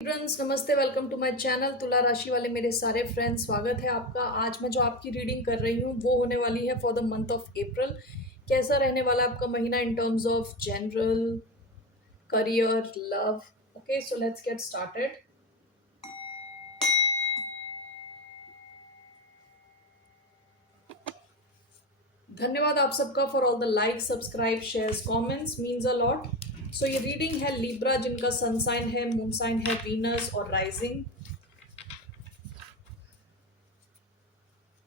Friends नमस्ते, welcome to my channel तुला राशि वाले मेरे सारे फ्रेंड्स। स्वागत है आपका। आज मैं जो आपकी रीडिंग कर रही हूँ वो होने वाली है for the month of April. कैसा रहने वाला है आपका महीना in terms of general, career, love. Okay, so let's get started. धन्यवाद आप सबका for all the like, subscribe, shares, comments, means a lot. So ये रीडिंग है लिब्रा, जिनका सन साइन है, मून साइन है वीनस और rising.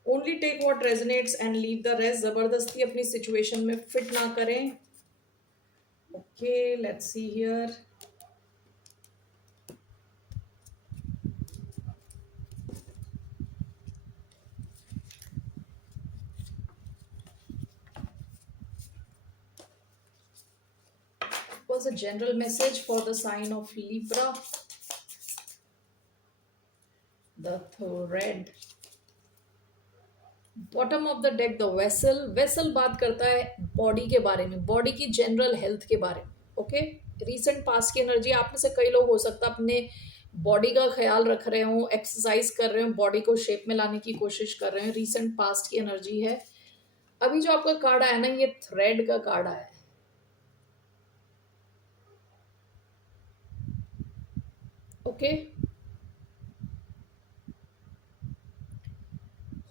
Only take what resonates and leave the rest. जबरदस्ती अपनी सिचुएशन में फिट ना करें। Okay, let's see here. Was a general message for the sign of Libra. The thread. Bottom of the deck the vessel. Vessel बात करता है body के बारे में, बॉडी की जनरल हेल्थ के बारे में। ओके, रीसेंट पास्ट की एनर्जी। आप में से कई लोग हो सकता है अपने बॉडी का ख्याल रख रहे हो, एक्सरसाइज कर रहे हो, बॉडी को शेप में लाने की कोशिश कर रहे हैं। रीसेंट पास्ट की एनर्जी है। अभी जो आपका कार्ड आया ना, ये थ्रेड का कार्ड आया है। ओके,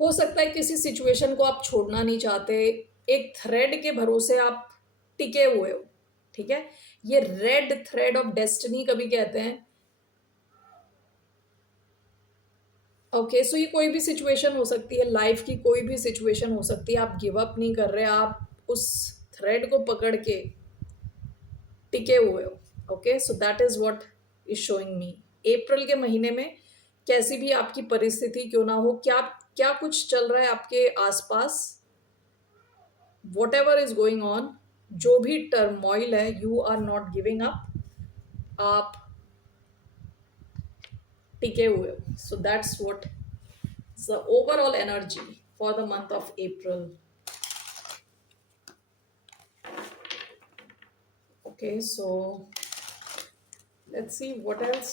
हो सकता है किसी सिचुएशन को आप छोड़ना नहीं चाहते, एक थ्रेड के भरोसे आप टिके हुए हो। ठीक है, ये रेड थ्रेड ऑफ डेस्टिनी कभी कहते हैं। ओके, सो ये कोई भी सिचुएशन हो सकती है, लाइफ की कोई भी सिचुएशन हो सकती है। आप गिव अप नहीं कर रहे, आप उस थ्रेड को पकड़ के टिके हुए हो। Okay, so that is what is showing me. April के महीने में कैसी भी आपकी परिस्थिति क्यों ना हो, क्या क्या कुछ चल रहा है आपके आसपास, whatever is going on, जो भी टर्मोइल है, you are not giving up. आप टिके हुए हो। So that's what the overall energy for the month of April. Okay, so let's see what else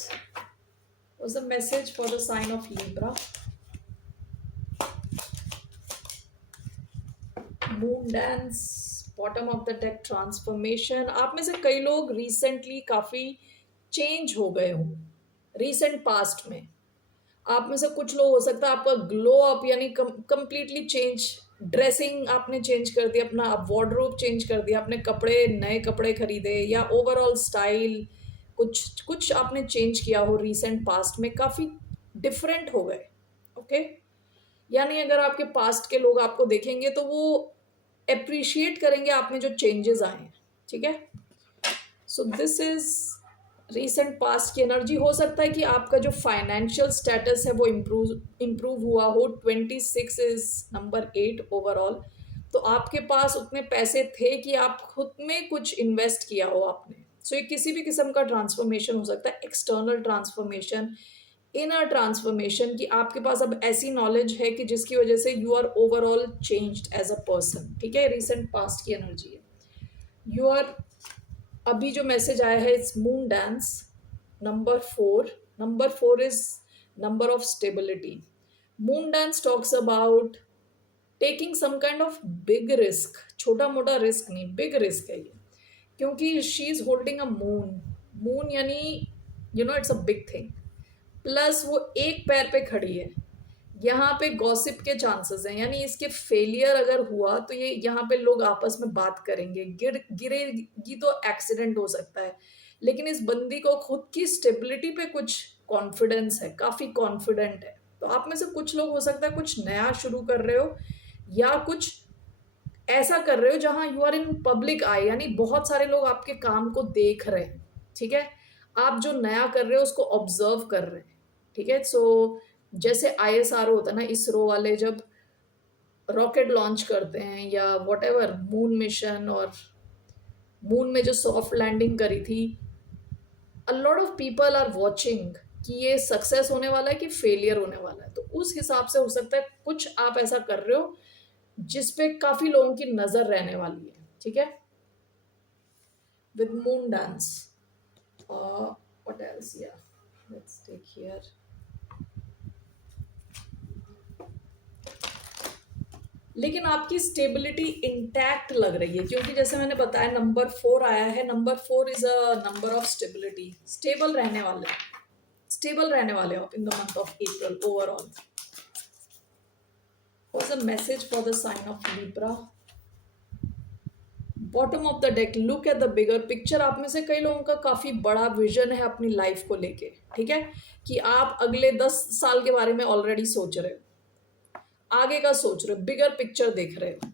was the message for the sign of Libra. Moon dance, bottom of the deck transformation. आप में से कई लोग recently काफी change हो गए हो recent past में। आप में से कुछ लोग हो सकता है आपका ग्लो अप यानी कंप्लीटली चेंज, ड्रेसिंग आपने चेंज कर दिया, अपना वार्डरोब चेंज कर दिया, अपने कपड़े, नए कपड़े खरीदे, या ओवरऑल स्टाइल कुछ कुछ आपने चेंज किया हो रिसेंट पास्ट में, काफ़ी डिफरेंट हो गए। ओके, यानी अगर आपके पास्ट के लोग आपको देखेंगे तो वो अप्रिशिएट करेंगे आप में जो चेंजेस आए हैं। ठीक है, so this is recent past की एनर्जी। हो सकता है कि आपका जो फाइनेंशियल स्टेटस है वो इम्प्रूव हुआ हो। 26 इज नंबर 8 ओवरऑल। तो आपके पास उतने पैसे थे कि आप खुद में कुछ इन्वेस्ट किया हो आपने। सो ये किसी भी किस्म का ट्रांसफॉर्मेशन हो सकता है, एक्सटर्नल ट्रांसफॉर्मेशन, इनर ट्रांसफॉर्मेशन, कि आपके पास अब ऐसी नॉलेज है कि जिसकी वजह से you are overall changed as a person. ठीक है, रिसेंट पास्ट की एनर्जी है। यू आर, अभी जो मैसेज आया है it's moon dance number 4। Number 4 is number of stability. Moon dance talks about taking some kind of big risk. छोटा मोटा रिस्क नहीं, बिग रिस्क है ये, क्योंकि she is holding a moon. Moon यानी you know it's a big thing. Plus वो एक पैर पे खड़ी है। यहाँ पे गॉसिप के चांसेस हैं, यानी इसके फेलियर अगर हुआ तो ये यहाँ पे लोग आपस में बात करेंगे, गिरेगी तो एक्सीडेंट हो सकता है। लेकिन इस बंदी को खुद की स्टेबिलिटी पे कुछ कॉन्फिडेंस है, काफी कॉन्फिडेंट है। तो आप में से कुछ लोग हो सकता है कुछ नया शुरू कर रहे हो, या कुछ ऐसा कर रहे हो जहां यू आर इन पब्लिक आई, यानी बहुत सारे लोग आपके काम को देख रहे हैं। ठीक है, आप जो नया कर रहे हो उसको ऑब्जर्व कर रहे हैं। ठीक है, सो जैसे ISRO होता है ना, इसरो वाले जब रॉकेट लॉन्च करते हैं, या वॉट एवर मून मिशन, और मून में जो सॉफ्ट लैंडिंग करी थी, a lot of people are watching कि ये सक्सेस होने वाला है कि फेलियर होने वाला है। तो उस हिसाब से हो सकता है कुछ आप ऐसा कर रहे हो जिसपे काफी लोगों की नजर रहने वाली है। ठीक है, with moon dance, what else, या Let's take here. लेकिन आपकी स्टेबिलिटी इंटैक्ट लग रही है, क्योंकि जैसे मैंने बताया नंबर 4 आया है. Number 4 is a number of stability. Stable रहने वाले हो आप इन the month of April overall. What's the message for the sign of Libra? Bottom of the deck, look at the bigger picture. आप में से कई लोगों का काफी बड़ा विजन है अपनी लाइफ को लेके, ठीक है, कि आप अगले 10 साल के बारे में ऑलरेडी सोच रहे हो, आगे का सोच रहे हो, बिगर पिक्चर देख रहे हो.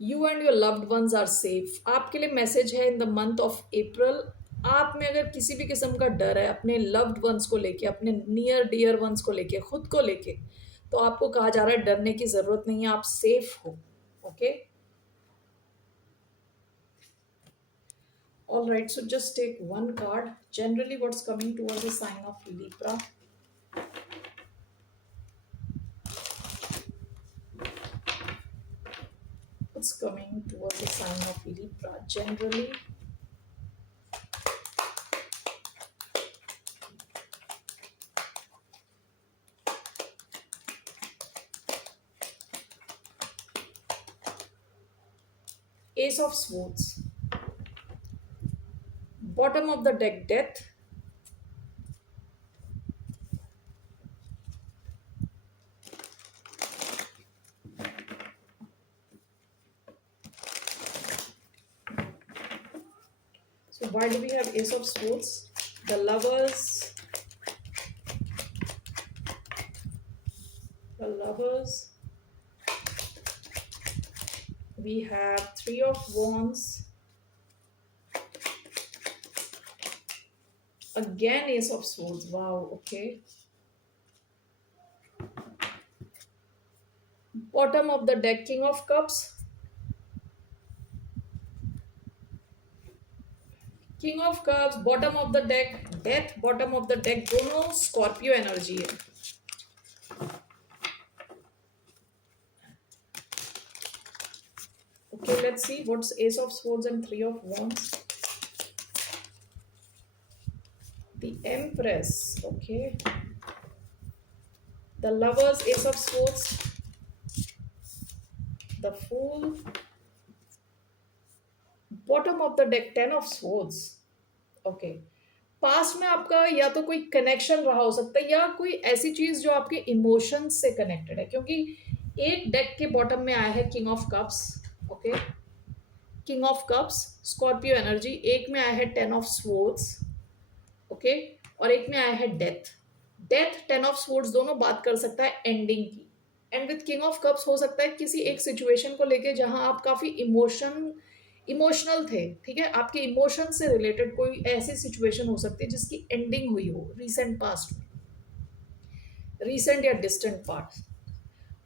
You and your loved ones are safe. आपके लिए मैसेज है in the month of April. आप में अगर किसी भी किस्म का डर है अपने लव्ड वंस को लेके, अपने नियर डियर वंस को लेके, खुद को लेके, तो आपको कहा जा रहा है डरने की जरूरत नहीं है, आप सेफ हो. Okay, all right, so just take one card. Generally what's coming towards the sign of Libra? What's coming towards the sign of Libra generally? Ace of Swords. Bottom of the deck, Death. So why do we have Ace of Swords? The Lovers. The Lovers. We have Three of Wands. Again Ace of Swords. Wow, okay. Bottom of the deck, King of Cups. King of Cups. Bottom of the deck, Death. Bottom of the deck, दोनों Scorpio energy है. Okay, let's see what's Ace of Swords and Three of Wands. The Empress. Okay. The Lovers, Ace of Swords. The Fool. Bottom of the deck, Ten of Swords. Okay. Past में आपका या तो कोई connection रहा हो सकता है या कोई ऐसी चीज जो आपके इमोशंस से कनेक्टेड है, क्योंकि एक डेक के बॉटम में आया है king of cups. Okay, king of cups Scorpio energy. एक में आया है टेन ऑफ स्वॉर्ड्स. ओके, और एक में आया है death. Death, ten of swords दोनों बात कर सकता है एंडिंग की. And with king of cups हो सकता है किसी एक सिचुएशन को लेके जहां आप काफी इमोशनल थे, ठीक है, आपके इमोशन से रिलेटेड कोई ऐसी सिचुएशन हो सकती है जिसकी एंडिंग हुई हो रिसेंट पास्ट में, रिसेंट या डिस्टेंट पास्ट.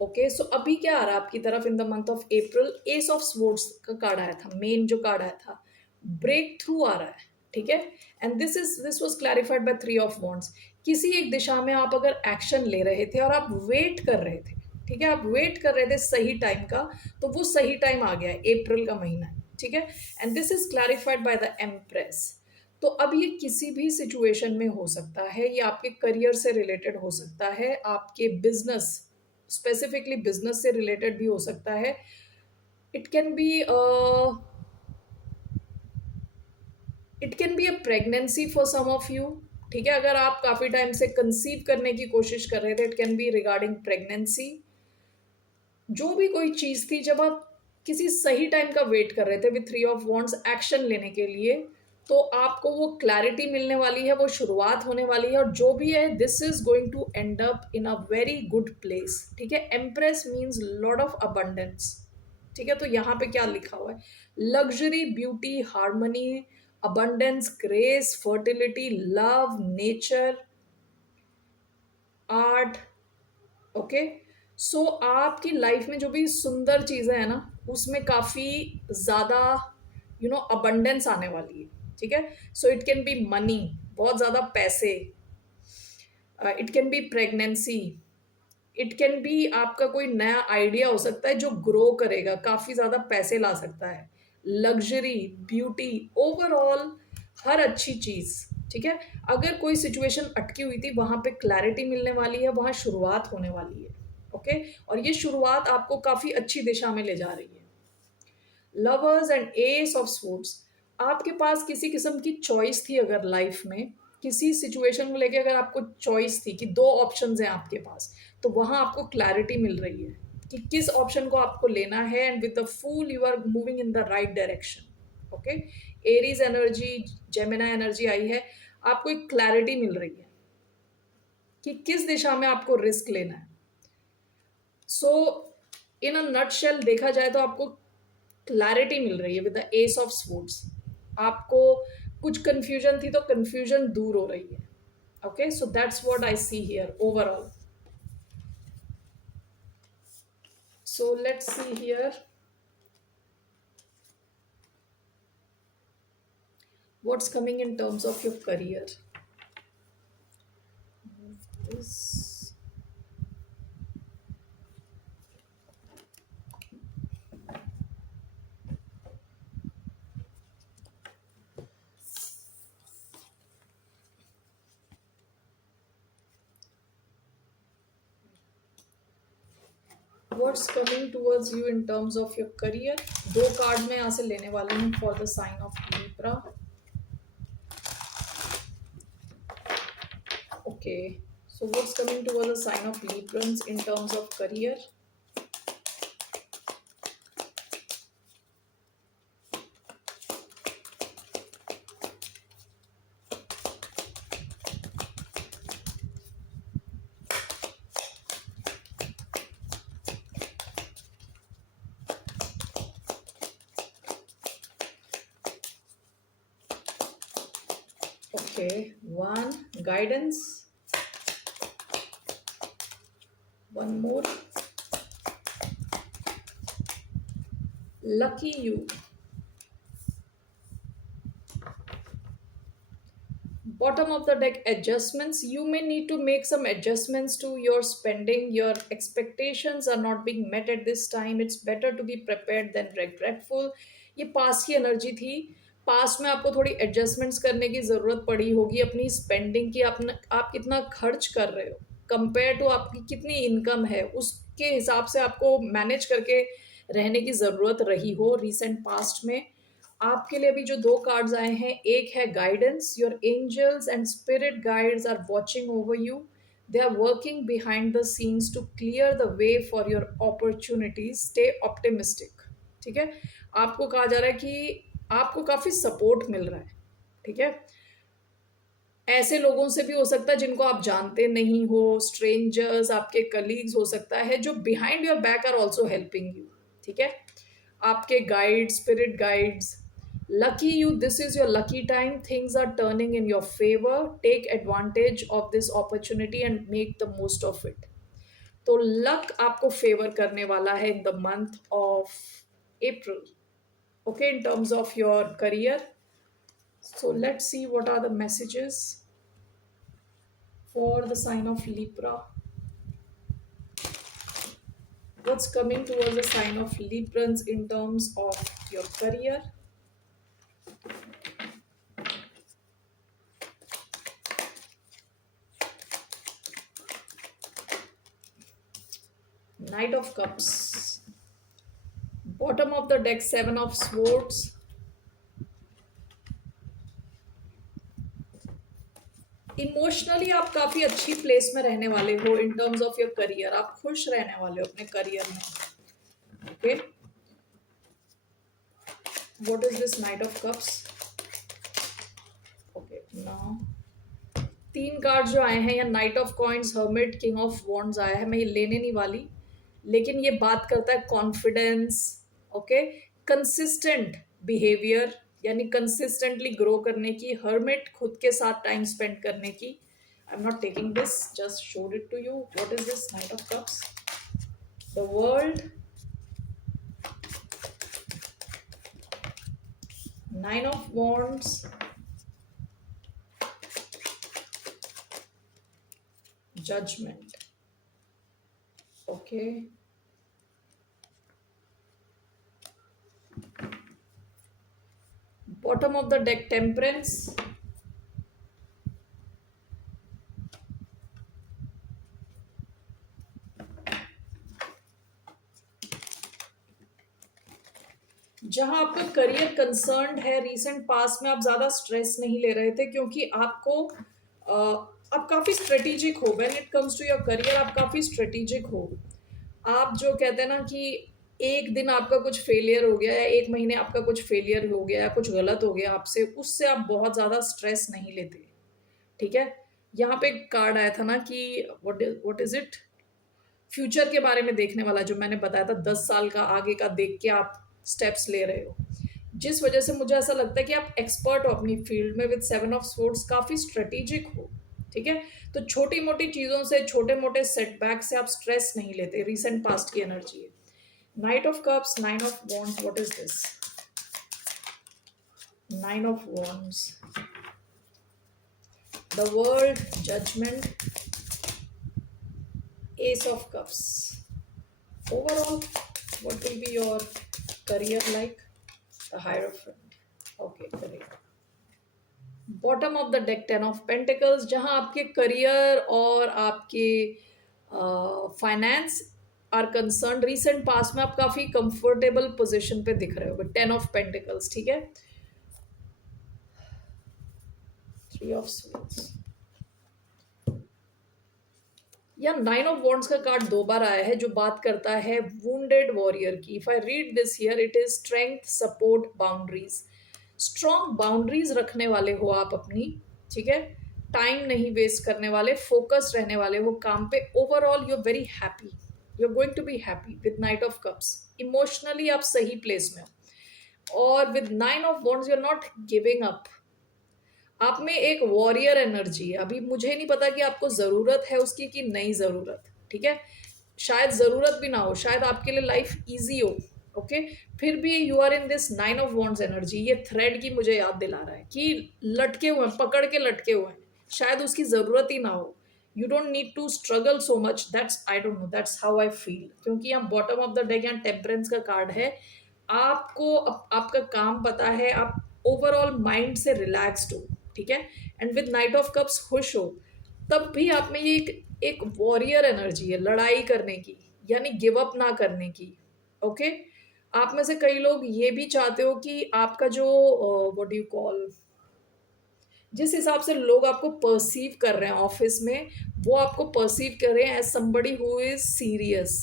ओके, सो अभी क्या आ रहा है आपकी तरफ इन the month of April? S of swords का कार्ड आया था, मेन जो कार्ड आया था, ब्रेक थ्रू आ रहा है, ठीक है. And this was clarified by three of wands. किसी एक दिशा में आप अगर एक्शन ले रहे थे और आप वेट कर रहे थे, ठीक है, आप वेट कर रहे थे सही टाइम का, तो वो सही टाइम आ गया है, अप्रैल का महीना है, ठीक है. And this is clarified by the empress. तो अब ये किसी भी सिचुएशन में हो सकता है, ये आपके करियर से रिलेटेड हो सकता है, आपके बिजनेस, स्पेसिफिकली बिजनेस से रिलेटेड भी हो सकता है. It can be a pregnancy for some of you, ठीक है. अगर आप काफी टाइम से कंसीव करने की कोशिश कर रहे थे, it can B regarding pregnancy. जो भी कोई चीज थी, जब आप किसी सही टाइम का वेट कर रहे थे with three of wands action लेने के लिए, तो आपको वो क्लैरिटी मिलने वाली है, वो शुरुआत होने वाली है, और जो भी है this is going to end up in a very good place, ठीक है. Empress means lord of abundance, ठीक है. तो यहाँ पे क्या लिखा हुआ है? Luxury, beauty, harmony, abundance, grace, fertility, love, nature, art. Okay, so आपकी लाइफ में जो भी सुंदर चीजें हैं ना, उसमें काफी ज्यादा अबंडेंस आने वाली है, ठीक है. So it can B money, बहुत ज्यादा पैसे, it can B pregnancy, it can B आपका कोई नया आइडिया हो सकता है जो ग्रो करेगा, काफी ज्यादा पैसे ला सकता है. लग्जरी, ब्यूटी, ओवरऑल हर अच्छी चीज़, ठीक है? अगर कोई सिचुएशन अटकी हुई थी, वहाँ पे क्लैरिटी मिलने वाली है, वहाँ शुरुआत होने वाली है, ओके? और ये शुरुआत आपको काफ़ी अच्छी दिशा में ले जा रही है। Lovers and S of swords, आपके पास किसी किस्म की चॉइस थी अगर लाइफ में, किसी सिचुएशन को लेके अगर आपको चॉइस थी कि 2 ऑप्शंस हैं आपके पास, तो वहाँ आपको क्लैरिटी मिल रही है कि किस ऑप्शन को आपको लेना है and with the fool you are moving in the right direction, okay? Aries energy, Gemini energy I है, आपको एक क्लैरिटी मिल रही है कि किस दिशा में आपको रिस्क लेना है। सो इन अ नटशेल देखा जाए तो आपको क्लैरिटी मिल रही है with the S of swords. आपको कुछ कंफ्यूजन थी तो कंफ्यूजन दूर हो रही है, okay? So that's what I see here overall. So let's see here what's coming in terms of your career. This what's coming towards you in terms of your career. दो card मैं यहाँ से लेने वाली हूँ for the sign of Libra, okay? So what's coming towards the sign of Librans in terms of career. Okay, one guidance, one more, lucky you. Bottom of the deck, adjustments. You may need to make some adjustments to your spending. Your expectations are not being met at this time. It's better to be prepared than regretful. ये पास की energy थी, पास में आपको थोड़ी adjustments करने की ज़रूरत पड़ी होगी अपनी स्पेंडिंग की। आप कितना खर्च कर रहे हो कंपेयर टू आपकी कितनी इनकम है, उसके हिसाब से आपको मैनेज करके रहने की ज़रूरत रही हो रिसेंट पास्ट में। आपके लिए अभी जो दो कार्ड्स आए हैं, एक है guidance, your angels and spirit guides are watching over you, they are working behind the scenes to clear the way for your opportunities, stay optimistic, ठीक है? आपको कहा जा रहा है कि आपको काफ़ी सपोर्ट मिल रहा है, ठीक है? ऐसे लोगों से भी हो सकता है जिनको आप जानते नहीं हो, स्ट्रेंजर्स, आपके कलीग्स हो सकता है जो behind your back are also helping you, ठीक है? आपके guide, spirit guides, lucky you, this is your lucky time, things are turning in your favor, take advantage of this opportunity and make the most of it. तो luck आपको favour करने वाला है in the month of April, okay? In terms of your career, so let's see what are the messages for the sign of Libra. What's coming towards the sign of Librans in terms of your career? Knight of Cups. Bottom of the deck, Seven of Swords. Emotionally आप काफ़ी अच्छी place में रहने वाले हो इन terms of your career, आप खुश रहने वाले हो अपने करियर में, okay? What is this knight of cups? Okay, now तीन कार्ड जो आए हैं, या night of coins, hermit, king of wands आया है। मैं ये लेने नहीं वाली, लेकिन ये बात करता है कॉन्फिडेंस, ओके? कंसिस्टेंट बिहेवियर, यानी कंसिस्टेंटली ग्रो करने की, हर्मिट, खुद के साथ टाइम स्पेंड करने की। I am not taking this, just showed it to you. What is this knight of cups? The world, nine of wands, judgement, okay? Bottom of the deck temperance, जहां आपका career concerned है, recent past में आप ज्यादा stress नहीं ले रहे थे क्योंकि आपको आप काफी स्ट्रेटेजिक हो। When it comes to your career आप काफी स्ट्रेटेजिक हो। आप जो कहते हैं ना कि एक दिन आपका कुछ फेलियर हो गया या एक महीने आपका कुछ फेलियर हो गया या कुछ गलत हो गया आपसे, उससे आप बहुत ज्यादा स्ट्रेस नहीं लेते। ठीक है, यहाँ पे एक कार्ड आया था ना कि व्हाट इज इट, फ्यूचर के बारे में देखने वाला, जो मैंने बताया था 10 साल का आगे का देख के आप स्टेप्स ले रहे हो, जिस वजह से मुझे ऐसा लगता है कि आप एक्सपर्ट हो अपनी फील्ड में। विद 7 ऑफ स्वॉर्ड्स काफी स्ट्रेटेजिक हो। ठीक है, तो छोटी मोटी चीजों से, छोटे मोटे सेटबैक से आप स्ट्रेस नहीं लेते। रिसेंट पास्ट की एनर्जी है। Knight of cups, 9 of wands, what is this? 9 of wands, the world, judgement, Ace of Cups. Overall, what will be your career like? The Hierophant. Okay, great. Bottom of the deck, 10 of Pentacles, जहां आपके career और आपके finance are concern, recent past में आप काफी comfortable position पे दिख रहे हो। 10 of Pentacles, ठीक है। 3 of Swords या 9 ऑफ वॉन्ड्स का कार्ड 2 बार आया है, जो बात करता है वुंडेड वॉरियर की। If I read this here, it is strength, support, boundaries. Strong boundaries रखने वाले हो आप अपनी, ठीक है। टाइम नहीं वेस्ट करने वाले, फोकस रहने वाले हो काम पे। Overall you are very happy, you are going to be happy with 9 of cups. Emotionally आप सही प्लेस में हो। और with 9 of wands you are not giving up. आप में एक वॉरियर एनर्जी है। अभी मुझे नहीं पता कि आपको जरूरत है उसकी कि नहीं जरूरत, ठीक है। शायद जरूरत भी ना हो, शायद आपके लिए लाइफ इजी हो, ओके। फिर भी you are in this 9 of wands energy. ये थ्रेड की मुझे याद दिला रहा है कि लटके हुए हैं, पकड़ के लटके हुए हैं, शायद उसकी जरूरत ही ना हो। You don't need to struggle so much, that's, I don't know, that's how I feel. क्योंकि यहाँ बॉटम ऑफ द डेक यहाँ टेम्परेंस का कार्ड है। आपको आपका काम पता है, आप ओवरऑल माइंड से रिलैक्स्ड हो, ठीक है। एंड विद 9 ऑफ कप्स खुश हो। तब भी आप में ये एक वॉरियर एनर्जी है, लड़ाई करने की, यानी गिव अप ना करने की, ओके। आप में से कई लोग ये भी चाहते हो कि आपका जो व्हाट यू कॉल, जिस हिसाब से लोग आपको परसीव कर रहे हैं ऑफिस में, वो आपको परसीव कर रहे हैं as somebody who is serious,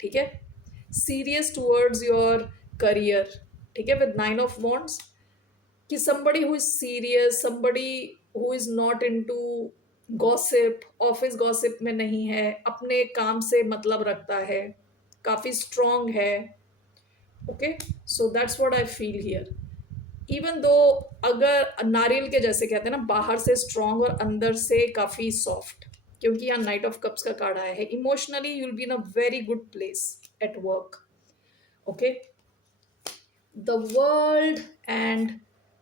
ठीक है। सीरियस टुवर्ड्स योर करियर, ठीक है। विद 9 ऑफ वॉन्ड्स कि somebody who is serious, somebody who is not into gossip, office gossip में नहीं है, अपने काम से मतलब रखता है, काफी स्ट्रॉन्ग है, okay. So that's what I feel here. Even though, अगर नारियल के जैसे कहते हैं ना, बाहर से स्ट्रॉन्ग और अंदर से काफी सॉफ्ट, क्योंकि यहाँ 9 ऑफ कप्स का कार्ड आया है। Emotionally you will be in a very good place at work, okay. The world and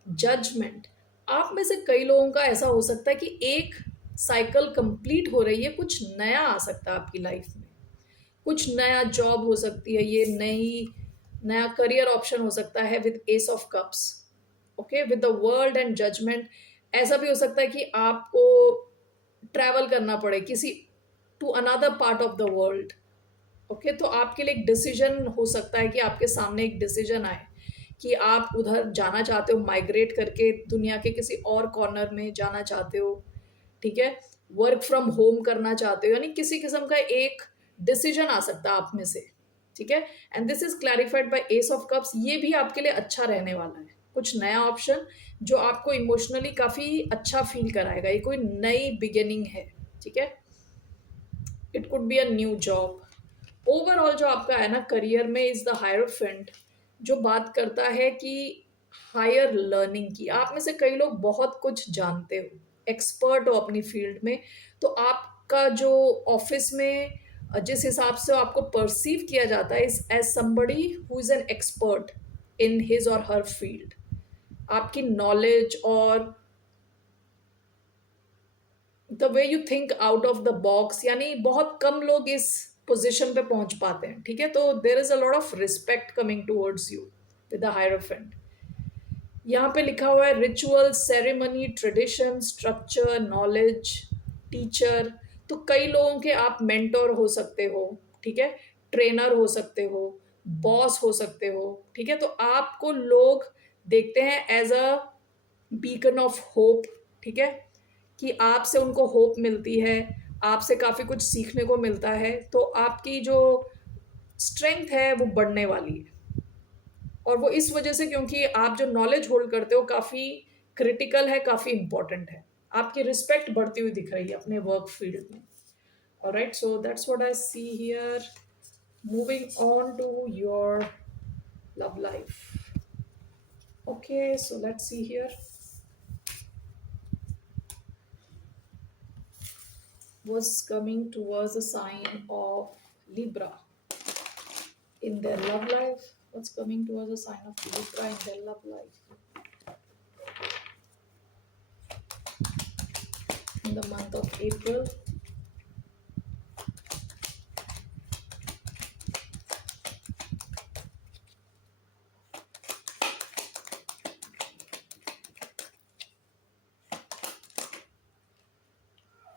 judgement, आप में से कई लोगों का ऐसा हो सकता है कि एक साइकिल कंप्लीट हो रही है, कुछ नया आ सकता है आपकी लाइफ में। कुछ नया जॉब हो सकती है, ये नया करियर ऑप्शन हो सकता है with ace of cups, okay. With the world and judgement, ऐसा भी हो सकता है कि आपको ट्रैवल करना पड़े किसी to another part of the world, okay. तो आपके लिए एक डिसीजन हो सकता है कि आपके सामने एक डिसीजन आए कि आप उधर जाना चाहते हो, माइग्रेट करके दुनिया के किसी और कॉर्नर में जाना चाहते हो, ठीक है। वर्क फ्रॉम होम करना चाहते हो, यानी किसी किस्म का एक डिसीजन आ सकता है आप में से, ठीक है। And this is clarified by S of cups. ये भी आपके लिए अच्छा रहने वाला है, कुछ नया ऑप्शन जो आपको इमोशनली काफी अच्छा फील कराएगा। ये कोई नई बिगिनिंग है, ठीक है। It could be a new job. Overall जो आपका है ना करियर में, इज द हायरोफेंट, जो बात करता है कि हायर लर्निंग की। आप में से कई लोग बहुत कुछ जानते हो, एक्सपर्ट हो अपनी फील्ड में। तो आपका जो ऑफिस में जिस हिसाब से आपको परसीव किया जाता है, is as somebody who is an expert in his or her field. आपकी नॉलेज और the way you think out of the box, यानी बहुत कम लोग इस पोजीशन पे पहुंच पाते हैं, ठीक है। तो there is a lot of respect coming towards you with the hierophant. यहाँ पे लिखा हुआ है ritual, ceremony, tradition, structure, knowledge, teacher. तो कई लोगों के आप मेंटोर हो सकते हो, ठीक है, ट्रेनर हो सकते हो, बॉस हो सकते हो, ठीक है। तो आपको लोग देखते हैं as a beacon of hope, ठीक है, कि आपसे उनको होप मिलती है, आपसे काफ़ी कुछ सीखने को मिलता है, तो आपकी जो स्ट्रेंथ है वो बढ़ने वाली है। और वो इस वजह से क्योंकि आप जो नॉलेज होल्ड करते हो काफ़ी क्रिटिकल है, काफ़ी इंपॉर्टेंट है, आपकी रिस्पेक्ट बढ़ती हुई दिख रही है अपने वर्क फील्ड में। Alright, so that's what I see here. Moving on to your love life. Okay, so let's see here. Was coming towards a sign of Libra in their love life. What's coming towards a sign of Libra in their love life in the month of April?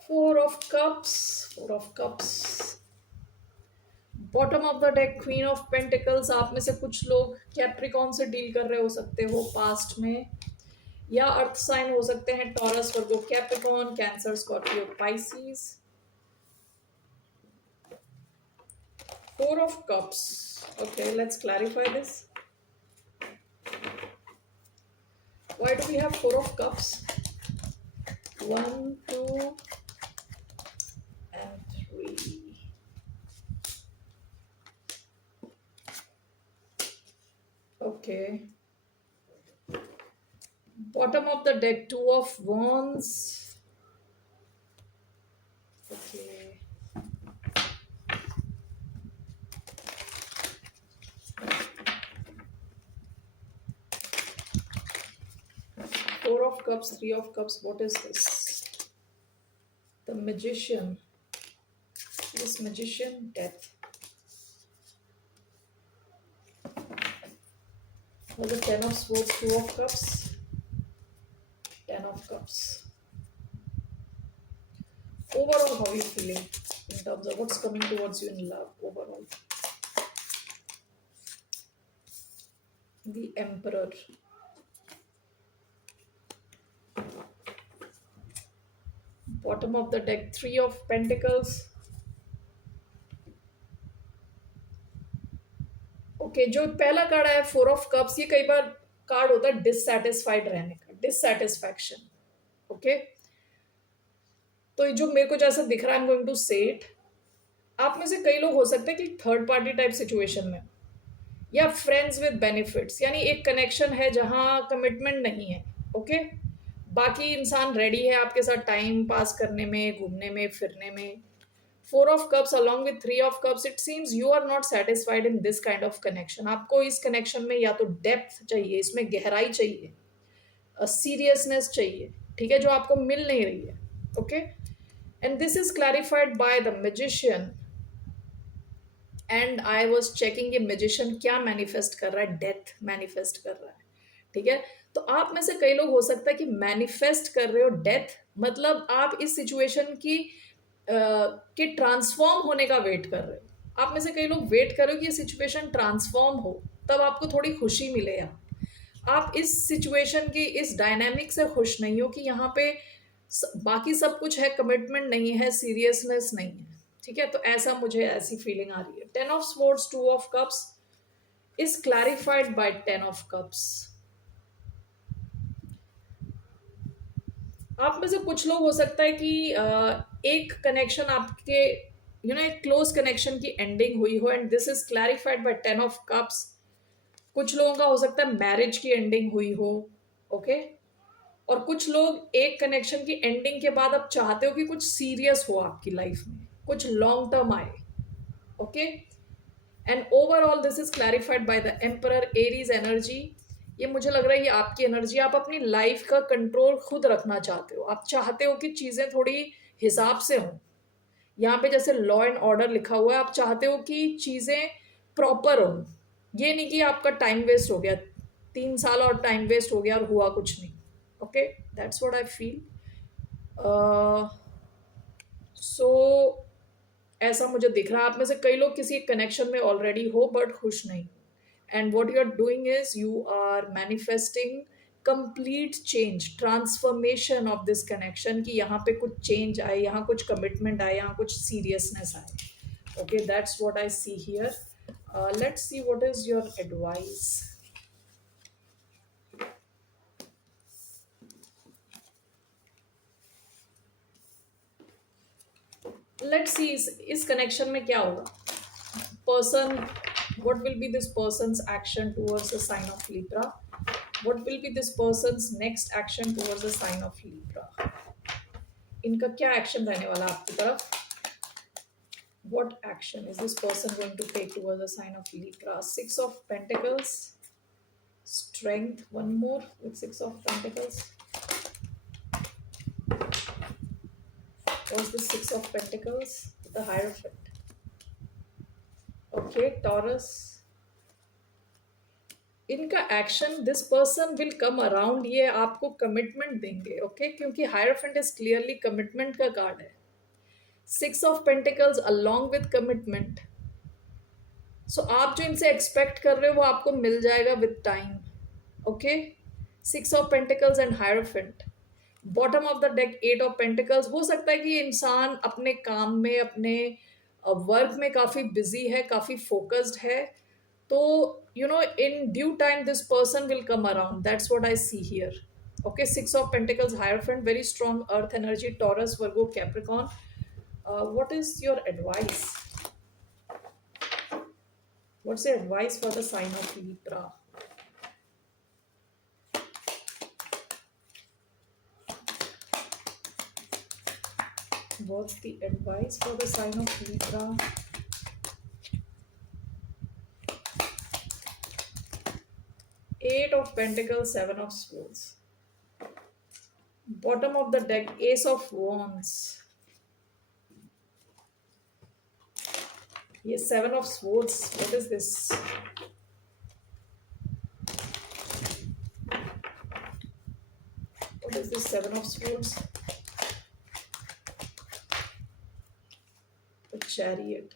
Four of Cups, Four of Cups. Bottom of the deck queen of pentacles. आप में से कुछ लोग Capricorn से deal कर रहे हो सकते हो पास्ट में, या अर्थ साइन हो सकते हैं taurus, Virgo, Capricorn, cancer, Scorpio, Pisces. Four of cups. Okay, let's clarify this. Why do we have Four of Cups? 1, 2, and 3. Okay. Bottom of the deck, Two of Wands. Okay. Four of Cups, Three of Cups. What is this? The Magician. This Magician, Death. Was it Ten of Swords, Two of Cups? Ten of Cups. Overall, how are you feeling in terms of what's coming towards you in love overall? The Emperor. Bottom of the deck, Three of Pentacles. Okay, जो पहला card आया four of cups, ये कई बार card होता है dissatisfied रहने का, dissatisfaction. Okay, तो जो मेरे को जैसा दिख रहा है, आई एम गोइंग टू से इट, आप में से कई लोग हो सकते हैं कि थर्ड पार्टी टाइप सिचुएशन में, या फ्रेंड्स विद बेनिफिट्स, यानी एक कनेक्शन है जहां कमिटमेंट नहीं है। ओके, बाकी इंसान रेडी है आपके साथ टाइम पास करने में, घूमने में, फिरने में। Four of Cups along with Three of Cups, it seems you are not satisfied in this kind of connection. आपको इस कनेक्शन में या तो डेप्थ चाहिए, इसमें गहराई चाहिए, सीरियसनेस चाहिए, ठीक है, जो आपको मिल नहीं रही है। Okay, and this is clarified by the magician. And I was checking ये मैजिशियन क्या मैनिफेस्ट कर रहा है, डेथ मैनिफेस्ट कर रहा है, ठीक है। तो आप में से कई लोग हो सकता है कि मैनिफेस्ट कर रहे हो डेथ, मतलब आप इस सिचुएशन की के ट्रांसफॉर्म होने का वेट कर रहे हो। आप में से कई लोग वेट करो कि ये सिचुएशन ट्रांसफॉर्म हो, तब आपको थोड़ी खुशी मिले। आप इस सिचुएशन की, इस डायनामिक से खुश नहीं हो कि यहाँ पे बाकी सब कुछ है, कमिटमेंट नहीं है, सीरियसनेस नहीं है, ठीक है। तो ऐसा मुझे ऐसी फीलिंग आ रही है। Ten of swords, two of cups is clarified by ten of cups. आप में से कुछ लोग हो सकता है कि एक कनेक्शन आपके एक क्लोज कनेक्शन की एंडिंग हुई हो, and this is clarified by ten of cups. कुछ लोगों का हो सकता है मैरिज की एंडिंग हुई हो, ओके, और कुछ लोग एक कनेक्शन की एंडिंग के बाद अब चाहते हो कि कुछ सीरियस हो आपकी लाइफ में, कुछ लॉन्ग टर्म आए। Okay, and overall this is clarified by the emperor, Aries energy. ये मुझे लग रहा है ये आपकी एनर्जी, आप अपनी लाइफ का कंट्रोल खुद रखना चाहते हो, आप चाहते हो कि चीज़ें थोड़ी हिसाब से हों। यहाँ पे जैसे लॉ एंड ऑर्डर लिखा हुआ है, आप चाहते हो कि चीज़ें प्रॉपर हों, ये नहीं कि आपका टाइम वेस्ट हो गया। 3 साल और टाइम वेस्ट हो गया और हुआ कुछ नहीं. Okay, that's what I feel. So ऐसा मुझे दिख रहा है. आप में से कई लोग किसी कनेक्शन में ऑलरेडी हो बट खुश नहीं. And what you are doing is you are manifesting complete change, transformation of this connection, कि यहाँ पे कुछ चेंज आए, यहाँ कुछ कमिटमेंट आए, यहाँ कुछ सीरियसनेस आए. Okay, that's what I see here. Let's see what is your advice. Let's see इस कनेक्शन में क्या होगा. Person, what will be this person's action towards the sign of Libra? What will be this person's next action towards the sign of Libra? इनका क्या action रहने वाला आपकी तरफ? What action is this person going to take towards the sign of Libra? 6 of Pentacles, Strength, one more with 6 of Pentacles. What's the 6 of Pentacles? The Hierophant. Okay, Taurus. इनका action, this person will come around, ये आपको commitment देंगे. Okay, क्योंकि hierophant is clearly commitment का card है. 6 of pentacles along with commitment. So आप जो इनसे एक्सपेक्ट कर रहे हो वो आपको मिल जाएगा with time. Okay, 6 of pentacles and hierophant. Bottom of the deck 8 of pentacles. हो सकता है कि इंसान अपने काम में, अपने वर्क में काफ़ी बिजी है, काफ़ी फोकस्ड है. तो in due time this person will come around. That's what I see here. Okay, 6 of Pentacles, Hierophant, very strong earth energy, Taurus, Virgo, Capricorn. What is your advice? What's your advice for the sign of Libra? What's the advice for the sign of Libra? Eight of Pentacles, 7 of Swords. Bottom of the deck, Ace of Wands. Yes, 7 of Swords. What is this? What is this 7 of Swords? The Chariot.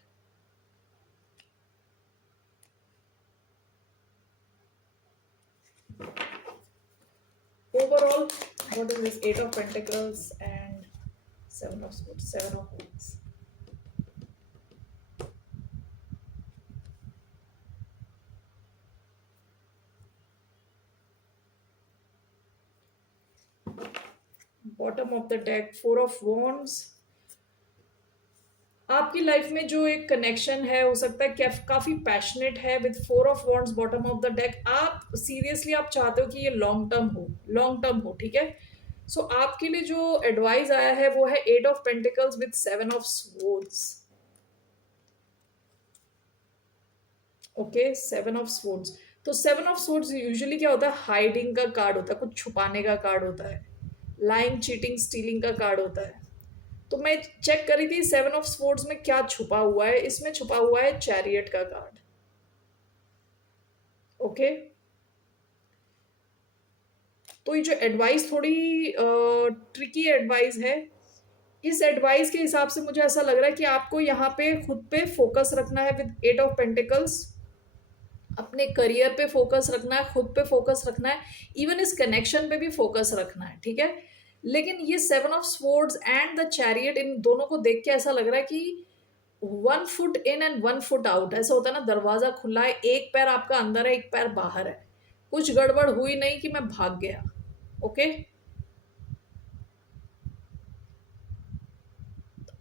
Overall, what is this? 8 of Pentacles and 7 of Swords, 7 of Wands. Bottom of the deck, 4 of Wands. आपकी life में जो एक connection है, हो सकता है कि काफी पैशनेट है, with 4 of wands bottom of the deck. आप सीरियसली आप चाहते हो कि ये लॉन्ग टर्म हो. ठीक है, सो आपके लिए जो एडवाइस आया है वो है 8 of pentacles with 7 of swords. Okay, 7 of swords. तो 7 ऑफ स्वॉर्ड्स यूजुअली क्या होता है? हाइडिंग का कार्ड होता है, कुछ छुपाने का कार्ड होता है, लाइंग, चीटिंग, स्टीलिंग का कार्ड होता है. तो मैं चेक करी थी 7 ऑफ स्वॉर्ड्स में क्या छुपा हुआ है. इसमें छुपा हुआ है चैरियट का कार्ड. ओके, तो ये जो एडवाइस थोड़ी ट्रिकी एडवाइस है. इस एडवाइस के हिसाब से मुझे ऐसा लग रहा है कि आपको यहाँ पे खुद पे फोकस रखना है विद 8 ऑफ पेंटिकल्स. अपने करियर पे फोकस रखना है, खुद पे फोकस रखना है, इवन इस कनेक्शन पे भी फोकस रखना है. ठीक है, लेकिन ये 7 of swords and the chariot, इन दोनों को देख के ऐसा लग रहा है कि 1 foot in and 1 foot out. ऐसा होता है ना, दरवाजा खुला है, एक पैर आपका अंदर है, एक पैर बाहर है. कुछ गड़बड़ हुई नहीं कि मैं भाग गया. ओके,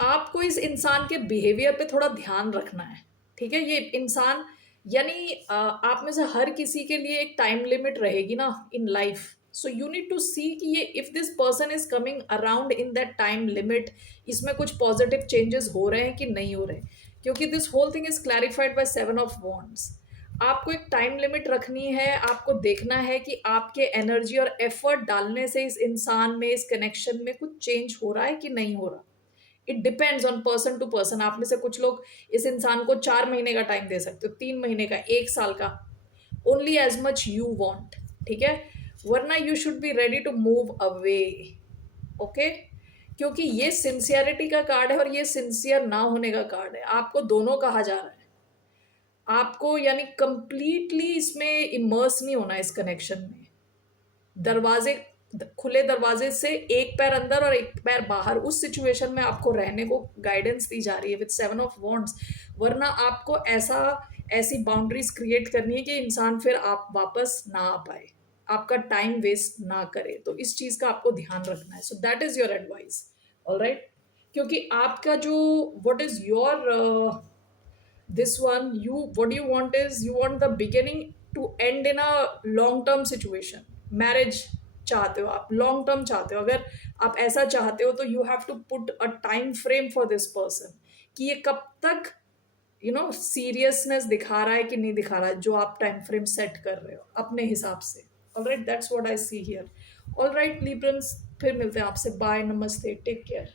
आपको इस इंसान के बिहेवियर पे थोड़ा ध्यान रखना है. ठीक है, ये इंसान यानी आप में से हर किसी के लिए एक टाइम लिमिट रहेगी ना in life. So you need to see कि ये if this person is coming around in that time limit, इसमें कुछ पॉजिटिव चेंजेस हो रहे हैं कि नहीं हो रहे. क्योंकि this whole thing is clarified by 7 of wands. आपको एक टाइम लिमिट रखनी है. आपको देखना है कि आपके एनर्जी और एफर्ट डालने से इस इंसान में, इस कनेक्शन में कुछ चेंज हो रहा है कि नहीं हो रहा. It depends on person to person. आप में से कुछ लोग इस इंसान को 4 महीने का टाइम दे सकते हो, 3 महीने का, 1 साल का, only as much you want. ठीक है, वरना you should be ready to move away. Okay, क्योंकि ये सिंसियरिटी का कार्ड है और ये सिंसियर ना होने का कार्ड है, आपको दोनों कहा जा रहा है। आपको यानी कंप्लीटली इसमें इमर्स नहीं होना इस कनेक्शन में। दरवाजे, खुले दरवाजे से एक पैर अंदर और एक पैर बाहर, उस सिचुएशन में आपको रहने को गाइडेंस दी जा रही है विद 7 ऑफ वॉन्ड्स। वरना आपको ऐसी बाउंड्रीज क्रिएट करनी है कि इंसान फिर आप वापस ना आ पाए, आपका टाइम वेस्ट ना करे। तो इस चीज का आपको ध्यान रखना है। सो that is your advice. Alright, क्योंकि आपका जो what is your this one, you what you want is you want the beginning to end in a long term situation। Marriage चाहते हो आप, लॉन्ग टर्म चाहते हो, अगर आप ऐसा चाहते हो तो you have to put a time frame for this person कि ये कब तक सीरियसनेस दिखा रहा है कि नहीं दिखा रहा है, जो आप टाइम फ्रेम सेट कर रहे हो अपने हिसाब से। Alright, that's what I see here. Alright Librans, फिर मिलते हैं आपसे। बाय, नमस्ते, टेक केयर।